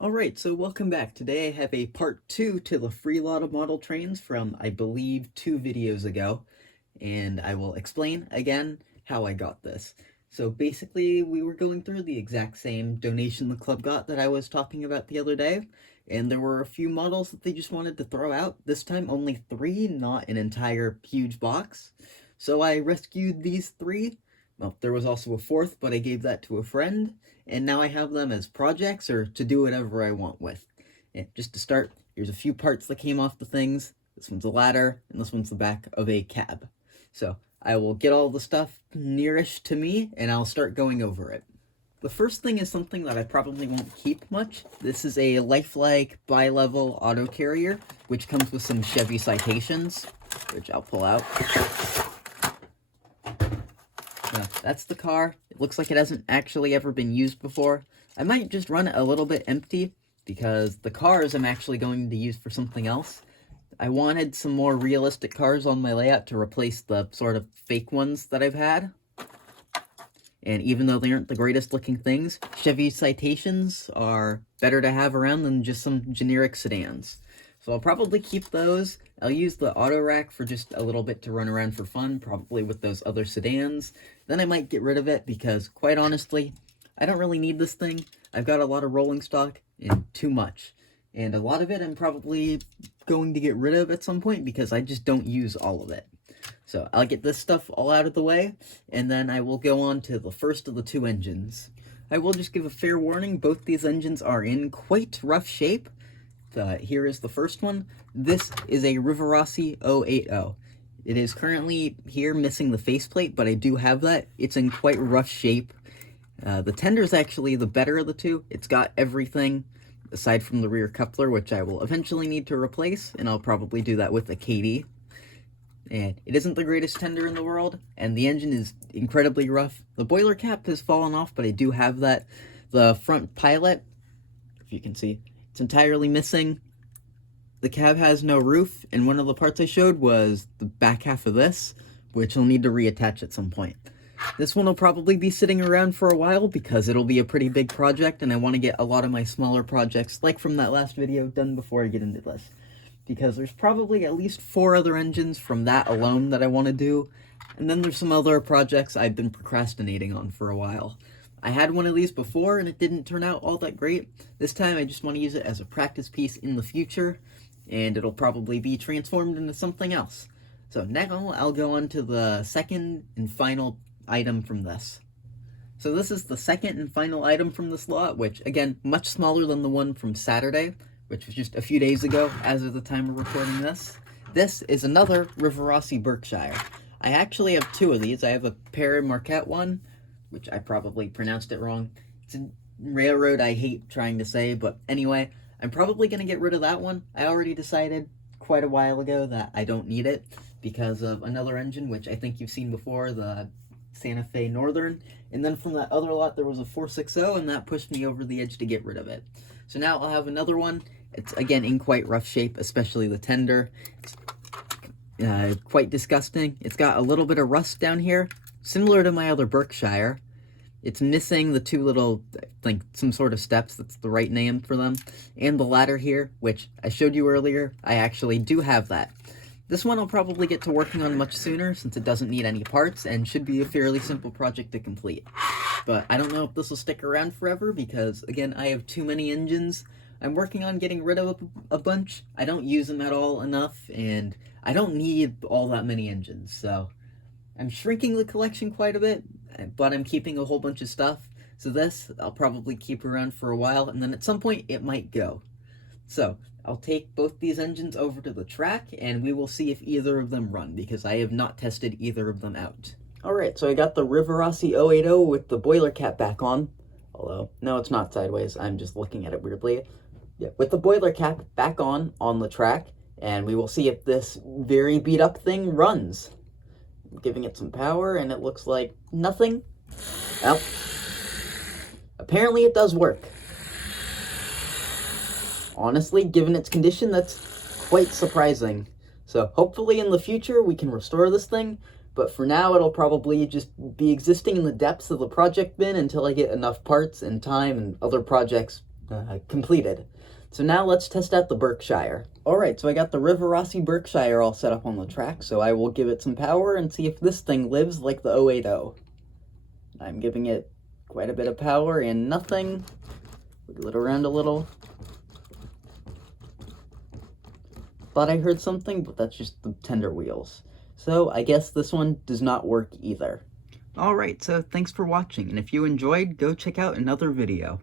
Alright, so welcome back. Today I have a part 2 to the free lot of model trains from, I believe, 2 videos ago, and I will explain again how I got this. So basically, we were going through the exact same donation the club got that I was talking about the other day, and there were a few models that they just wanted to throw out. This time only 3, not an entire huge box. So I rescued these 3. Well, there was also a 4th, but I gave that to a friend, and now I have them as projects or to do whatever I want with. And just to start, here's a few parts that came off the things. This one's a ladder, and this one's the back of a cab. So I will get all the stuff nearish to me, and I'll start going over it. The first thing is something that I probably won't keep much. This is a lifelike bi-level auto carrier, which comes with some Chevy citations, which I'll pull out. That's the car. It looks like it hasn't actually ever been used before. I might just run it a little bit empty, because the cars I'm actually going to use for something else. I wanted some more realistic cars on my layout to replace the sort of fake ones that I've had. And even though they aren't the greatest looking things, Chevy citations are better to have around than just some generic sedans. So I'll probably keep those. I'll use the auto rack for just a little bit to run around for fun, probably with those other sedans. Then I might get rid of it because, quite honestly, I don't really need this thing. I've got a lot of rolling stock and too much. And a lot of it I'm probably going to get rid of at some point because I just don't use all of it. So I'll get this stuff all out of the way, and then I will go on to the first of the 2 engines. I will just give a fair warning, both these engines are in quite rough shape. Here is the first one. This is a Rivarossi 080. It is currently here missing the faceplate, but I do have that. It's in quite rough shape. The tender is actually the better of the 2. It's got everything aside from the rear coupler, which I will eventually need to replace, and I'll probably do that with a KD. And it isn't the greatest tender in the world, and the engine is incredibly rough. The boiler cap has fallen off, but I do have that. The front pilot, if you can see, it's entirely missing. The cab has no roof, and one of the parts I showed was the back half of this, which I'll need to reattach at some point. This one will probably be sitting around for a while because it'll be a pretty big project, and I want to get a lot of my smaller projects, like from that last video, done before I get into this. Because there's probably at least 4 other engines from that alone that I want to do, and then there's some other projects I've been procrastinating on for a while. I had one of these before and it didn't turn out all that great. This time I just want to use it as a practice piece in the future, and it'll probably be transformed into something else. So now I'll go on to the second and final item from this. So this is the second and final item from this lot, which, again, much smaller than the one from Saturday, which was just a few days ago as of the time of recording this. This is another Rivarossi Berkshire. I actually have 2 of these. I have a Pere Marquette one, which I probably pronounced it wrong. It's a railroad I hate trying to say, but anyway, I'm probably going to get rid of that one. I already decided quite a while ago that I don't need it because of another engine, which I think you've seen before, the Santa Fe Northern. And then from that other lot, there was a 460, and that pushed me over the edge to get rid of it. So now I'll have another one. It's, again, in quite rough shape, especially the tender. It's quite disgusting. It's got a little bit of rust down here, similar to my other Berkshire. It's missing the 2 little, I think, some sort of steps, that's the right name for them, and the ladder here, which I showed you earlier. I actually do have that. This one I'll probably get to working on much sooner, since it doesn't need any parts, and should be a fairly simple project to complete. But I don't know if this will stick around forever, because, again, I have too many engines. I'm working on getting rid of a bunch. I don't use them at all enough, and I don't need all that many engines, so I'm shrinking the collection quite a bit, but I'm keeping a whole bunch of stuff. So this, I'll probably keep around for a while, and then at some point, it might go. So I'll take both these engines over to the track, and we will see if either of them run, because I have not tested either of them out. Alright, so I got the Rivarossi 080 with the boiler cap back on. Although, no, it's not sideways. I'm just looking at it weirdly. Yeah, with the boiler cap back on the track, and we will see if this very beat up thing runs. I'm giving it some power, and it looks like nothing. Well, apparently it does work. Honestly, given its condition, that's quite surprising. So hopefully in the future we can restore this thing, but for now it'll probably just be existing in the depths of the project bin until I get enough parts and time and other projects completed. So now let's test out the Berkshire. Alright, so I got the Rivarossi Berkshire all set up on the track, so I will give it some power and see if this thing lives like the 080. I'm giving it quite a bit of power and nothing. Wiggle it around a little. Thought I heard something, but that's just the tender wheels. So I guess this one does not work either. Alright, so thanks for watching, and if you enjoyed, go check out another video.